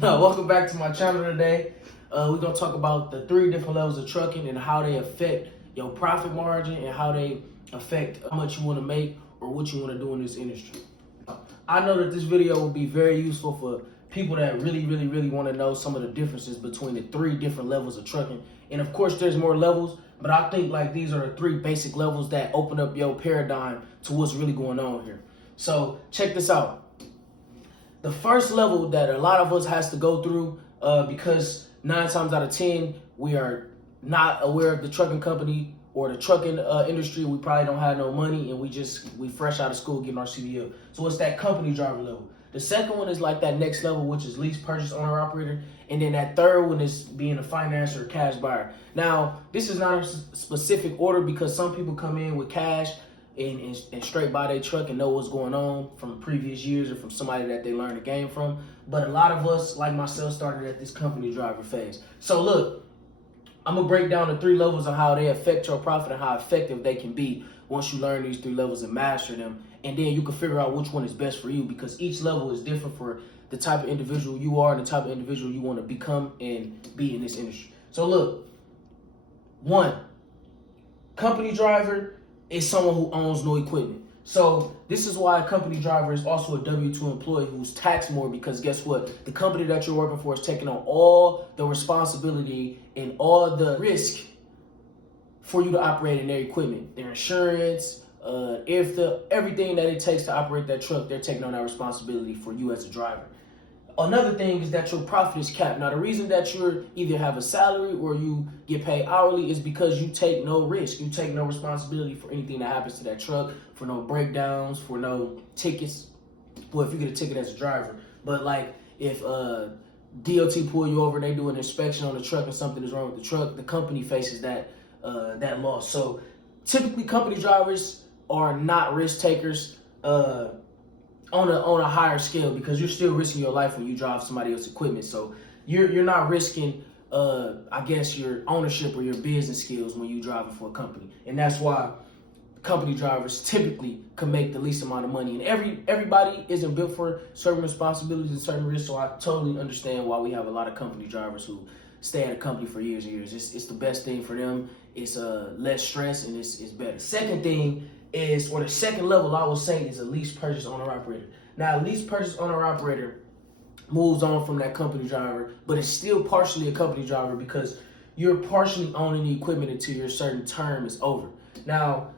Welcome back to my channel today. We're going to talk about the 3 different levels of trucking and how they affect your profit margin and how they affect how much you want to make or what you want to do in this industry. I know that this video will be very useful for people that really want to know some of the differences between the 3 different levels of trucking. And of course, there's more levels, but I think like these are the 3 basic levels that open up your paradigm to what's really going on here. So check this out. The first level that a lot of us has to go through because 9 times out of 10 we are not aware of the trucking company or the trucking industry. We probably don't have no money and we fresh out of school getting our CDL. So it's that company driver level. The second one is like that next level, which is lease purchase owner operator, and then that third one is being a financer or cash buyer. Now this is not a specific order because some people come in with cash and straight buy their truck and know what's going on from previous years or from somebody that they learned the game from. But a lot of us, like myself, started at this company driver phase. So look, I'm gonna break down the 3 levels of how they affect your profit and how effective they can be once you learn these 3 levels and master them. And then you can figure out which one is best for you because each level is different for the type of individual you are and the type of individual you want to become and be in this industry. So look, 1, company driver is someone who owns no equipment. So this is why a company driver is also a W-2 employee who's taxed more because guess what? The company that you're working for is taking on all the responsibility and all the risk for you to operate in their equipment, their insurance, everything that it takes to operate that truck, they're taking on that responsibility for you as a driver. Another thing is that your profit is capped. Now, the reason that you either have a salary or you get paid hourly is because you take no risk. You take no responsibility for anything that happens to that truck, for no breakdowns, for no tickets. Well, if you get a ticket as a driver. But like if DOT pull you over and they do an inspection on the truck and something is wrong with the truck, the company faces that loss. So typically company drivers are not risk takers. On a higher scale because you're still risking your life when you drive somebody else's equipment. So you're not risking I guess your ownership or your business skills when you driving for a company. And that's why company drivers typically can make the least amount of money. And everybody isn't built for certain responsibilities and certain risks. So I totally understand why we have a lot of company drivers who stay at a company for years and years. It's the best thing for them. It's less stress and it's better. Second thing is, or the second level I would say is a lease purchase owner operator. Now, a lease purchase owner operator moves on from that company driver, but it's still partially a company driver because you're partially owning the equipment until your certain term is over. Now,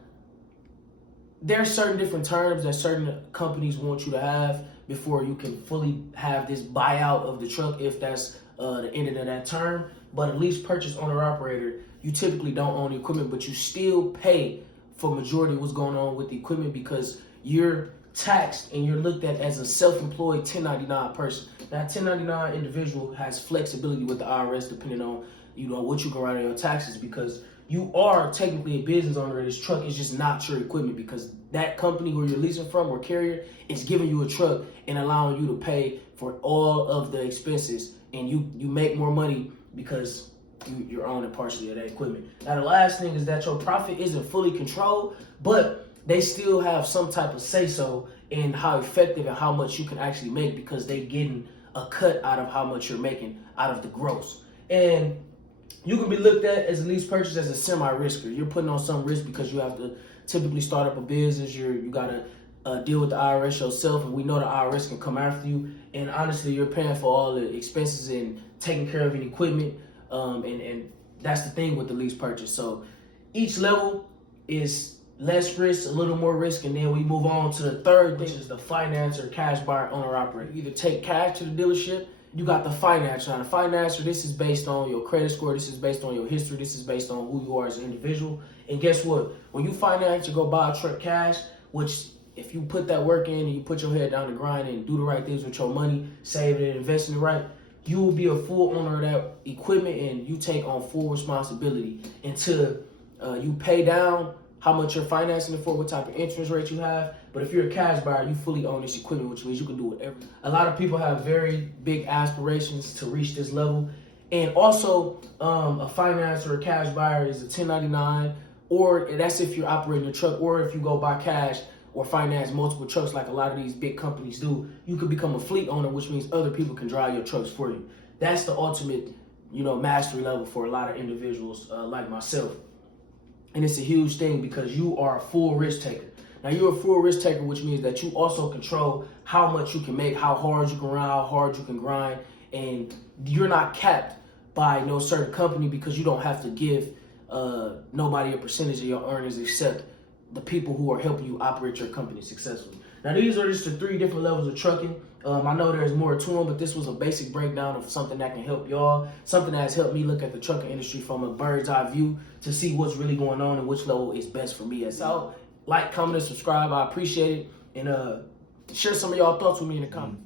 there are certain different terms that certain companies want you to have before you can fully have this buyout of the truck if that's the end of that term. But a lease purchase owner operator, you typically don't own the equipment, but you still pay for majority of what's going on with the equipment because you're taxed and you're looked at as a self-employed 1099 person. Now, 1099 individual has flexibility with the IRS depending on what you can write on your taxes because you are technically a business owner of this truck. It's just not your equipment because that company where you're leasing from or carrier is giving you a truck and allowing you to pay for all of the expenses, and you make more money because you're owning partially of that equipment. Now, the last thing is that your profit isn't fully controlled, but they still have some type of say-so in how effective and how much you can actually make because they're getting a cut out of how much you're making out of the gross. And you can be looked at as a lease purchase as a semi-risker. You're putting on some risk because you have to typically start up a business. You got to deal with the IRS yourself, and we know the IRS can come after you. And honestly, you're paying for all the expenses and taking care of your equipment. And that's the thing with the lease purchase. So each level is less risk, a little more risk, and then we move on to the third thing, which is the financer, cash buyer, owner operator. You either take cash to the dealership, you got the financer. Now, the financer, this is based on your credit score, this is based on your history, this is based on who you are as an individual. And guess what? When you finance, you go buy a truck cash, which if you put that work in and you put your head down to grind and do the right things with your money, save it and invest in it right, you will be a full owner of that equipment and you take on full responsibility until you pay down how much you're financing it for, what type of interest rate you have. But if you're a cash buyer, you fully own this equipment, which means you can do whatever. A lot of people have very big aspirations to reach this level. And also, a finance or a cash buyer is a 1099, or that's if you're operating a truck, or if you go buy cash or finance multiple trucks like a lot of these big companies do. You could become a fleet owner, which means other people can drive your trucks for you. That's the ultimate, mastery level for a lot of individuals like myself. And it's a huge thing because you are a full risk taker. Now, you're a full risk taker, which means that you also control how much you can make, how hard you can run, how hard you can grind, and you're not capped by no certain company because you don't have to give nobody a percentage of your earnings except the people who are helping you operate your company successfully. Now, these are just the 3 different levels of trucking. I know there's more to them, but this was a basic breakdown of something that can help y'all, something that has helped me look at the trucking industry from a bird's eye view to see what's really going on and which level is best for me. So, like, comment, and subscribe. I appreciate it. And share some of y'all thoughts with me in the comments.